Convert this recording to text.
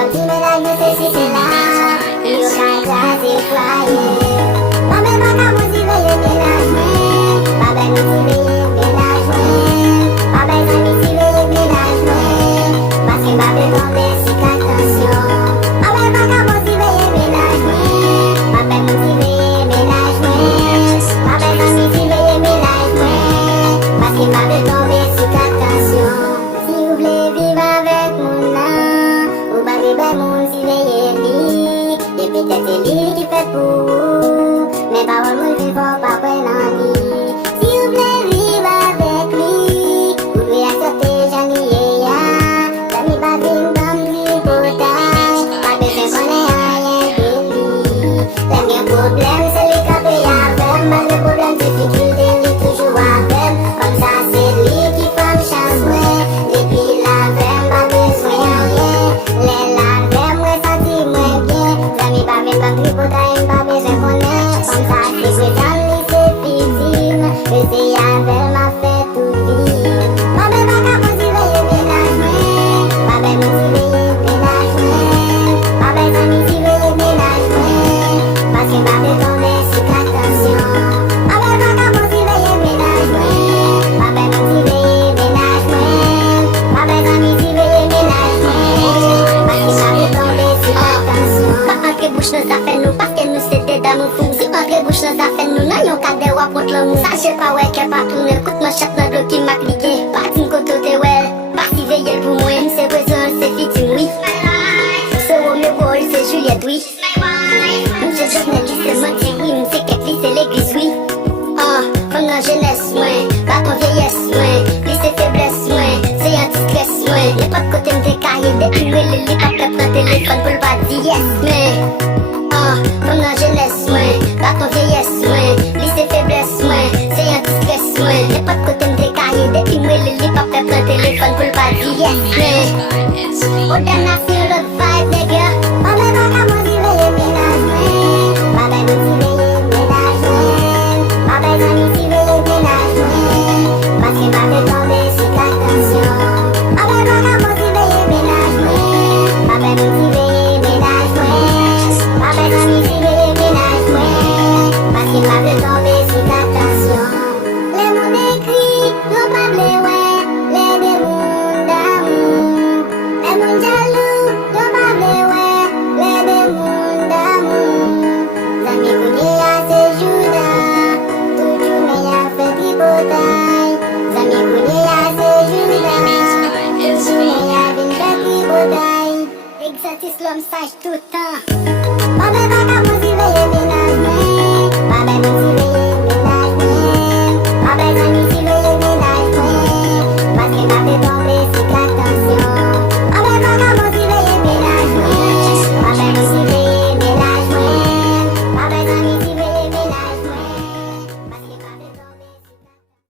un petit ménage, mais c'est si c'est là. Yo ka krasi foyer. Pa ben pa ka motiveye ménage mwen. Pa ben motiveye ménage mwen. Pa ben zan motiveye ménage mwen. Paske pa ben tombe si ka tansyon. Pa ben pa ka motiveye ménage mwen. Pa ben motiveye ménage mwen. Pa ben zan motiveye ménage mwen. Paske pa ben tombe si ka tansyon. Si ou vle vive avec moun nan, ou pa vive moun si veye li. Depi tete li ki fet pou ou, men parol moun fi fò pa kwen nan li. Si ou vle vive avec li, ou dwe aksepte jan li ye ya. Zami pa vin bam li potay, pa bezen konen ayen de li. Lem gen problem se li kape avem, malve problem dificulte li toujou avem. Kom sa se li ki fam chans mwen, depi la vem pa bezwen ayen. Le la vem mwen santi mwen bien, zami pa vin bam li potay, pa bezen konen. Kom sa se prezan li se fitim, ke se avel ma fe tout vim. Pa ben pa ka motiveye menaj mwen, pa ben motiveye menaj mwen. Pa ben zan motiveye menaj mwen, paske pa ben tombe si ka tansyon. Pa ben pa ka motiveye menaj mwen, pa ben motiveye menaj mwen. Pa ben zan motiveye menaj mwen, paske pa ben tombe si ka tansyon. Pa antre bouch nan zafen nou, paske nou se de damou foun. Si antre bouch nan zafen nou, nan yon kade wap kont l'amou. Sache pa wè ke pa toune, kout man chat nan glo ki mak like. Patin koto te wel, pasi veyel pou mwen. Se bezon, se fitim, oui. Se Romeo Paul, se Juliette, oui. Mse jovenel li se menti, oui. Mse kek li se l'eglis, oui. Fom nan jeunesse mwen, pa ton vieyesse mwen. Li se feblesse mwen, se yon ti stres mwen. Le pot kote mte kaye, depi lwe li li pa pep nan telefon pou l'pa di yes men. Fom nan jeunesse mwen, pa ton vieyesse mwen. Li se feblesse mwen, se yon ti stres mwen. Le pot kote mte kaye, depi lwe li li pa pep nan telefon pou l'pa di yes men. O den I feel the vibe nigga. Pa ben pa ka motiveye menaj mwen, pa ben motiveye menaj mwen. Pa ben zan motiveye menaj mwen, paske pa ben tombe si ka tansyon. Pa ben pa ka motiveye menaj mwen, pa ben motiveye menaj mwen. Pa ben zan motiveye menaj mwen, paske pa ben tombe si ka tansyon. Le moun ekri, yo pa vle wè, le de moun d'amou. Le moun jalou, yo pa vle wè, le de moun d'amou. Zami kounye ya se jouda, toujou men ya fe tripotay. Zami kounye ya se jouda, toujou men ya vin fe tripotay. Exotis l'homme sage tout temps.